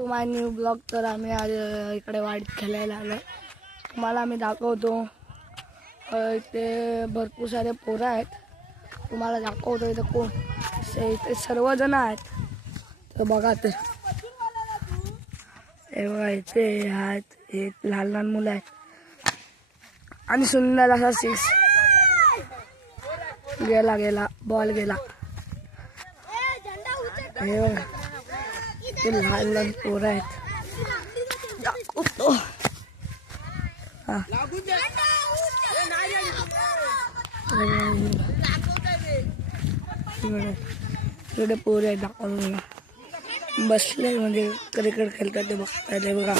To my new blog. तर आम्ही आज इकडे वाडीत खेळायला आलो. तुम्हाला आम्ही दाखवतो. इथे भरपूर सारे पोरं आहेत. तुम्हाला दाखवतो इथे कोण इथे सर्वजण आहेत. तर बघा तर हे बघा इथे आहेत. एक लहान लहान मुलं आहेत आणि सुंदर असा सिक्स गेला गेला बॉल गेला. हे बघा इथे लहान लहान पोरं आहेत. दाखवतो थोडे पोरं आहेत. दाखवतो बसले म्हणजे क्रिकेट खेळतात ते बघताय. ते बघा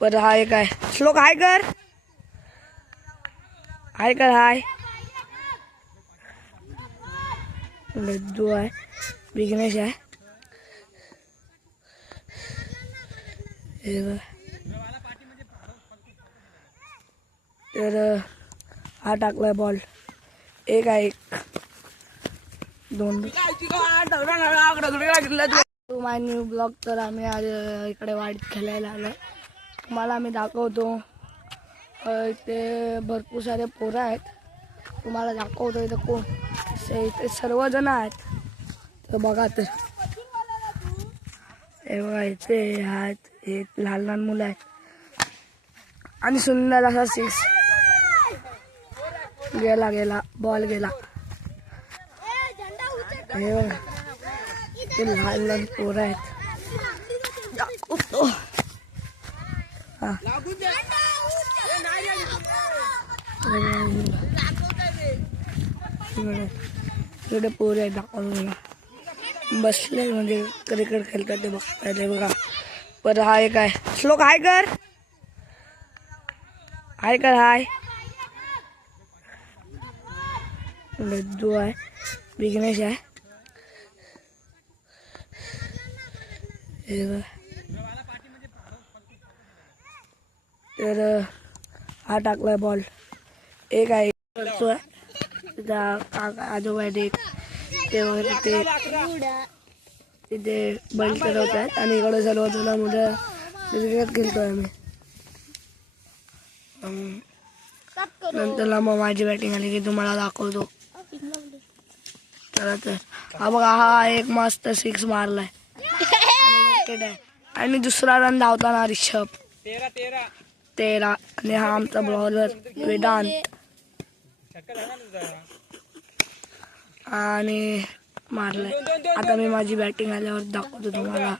पर हा एक आहे श्लोक. हाय कर हाय कर हाय. लड्डू आहे. विघ्नेश आहे. तर हा टाकलाय बॉल. एक आहे एक दोन टू माय न्यू ब्लॉग. तर आम्ही आज इकडे वाडीत खेळायला आलो. तुम्हाला आम्ही दाखवतो. इथे भरपूर सारे पोरं आहेत. तुम्हाला दाखवतो इथे कोण इथे सर्वजण आहेत. तर बघा तर हे बघा इथे आहेत. एक लहान लहान मुलं आहेत आणि सुंदर असा सिक्स गेला गेला बॉल गेला. हे बघा इथे लहान लहान पोरं आहेत. दाखवतो थोडे पोरं आहेत. दाखवतो बसले म्हणजे क्रिकेट खेळतात ते बघताय. ते बघा पर हा एक आहे श्लोक. हाय कर हाय कर हाय. लड्डू आहे. विघ्नेश आहे. तर हा टाकलाय बॉल. एक आहे आजोबा एक ते तिथे बैल करवत आहेत आणि इकडे सर्वजण मुलं क्रिकेट खेळतोय आम्ही. नंतरला मग माझी बॅटिंग आली की तुम्हाला दाखवतो. चला तर हा बघा हा एक मस्त सिक्स मारलाय विकेट आहे. आणि दुसरा रन धावताना ऋषभ 13 आणि हा आमचा बॉलर वेदांत आणि मारलाय. आता मी माझी बॅटिंग आल्यावर दाखवतो तुम्हाला.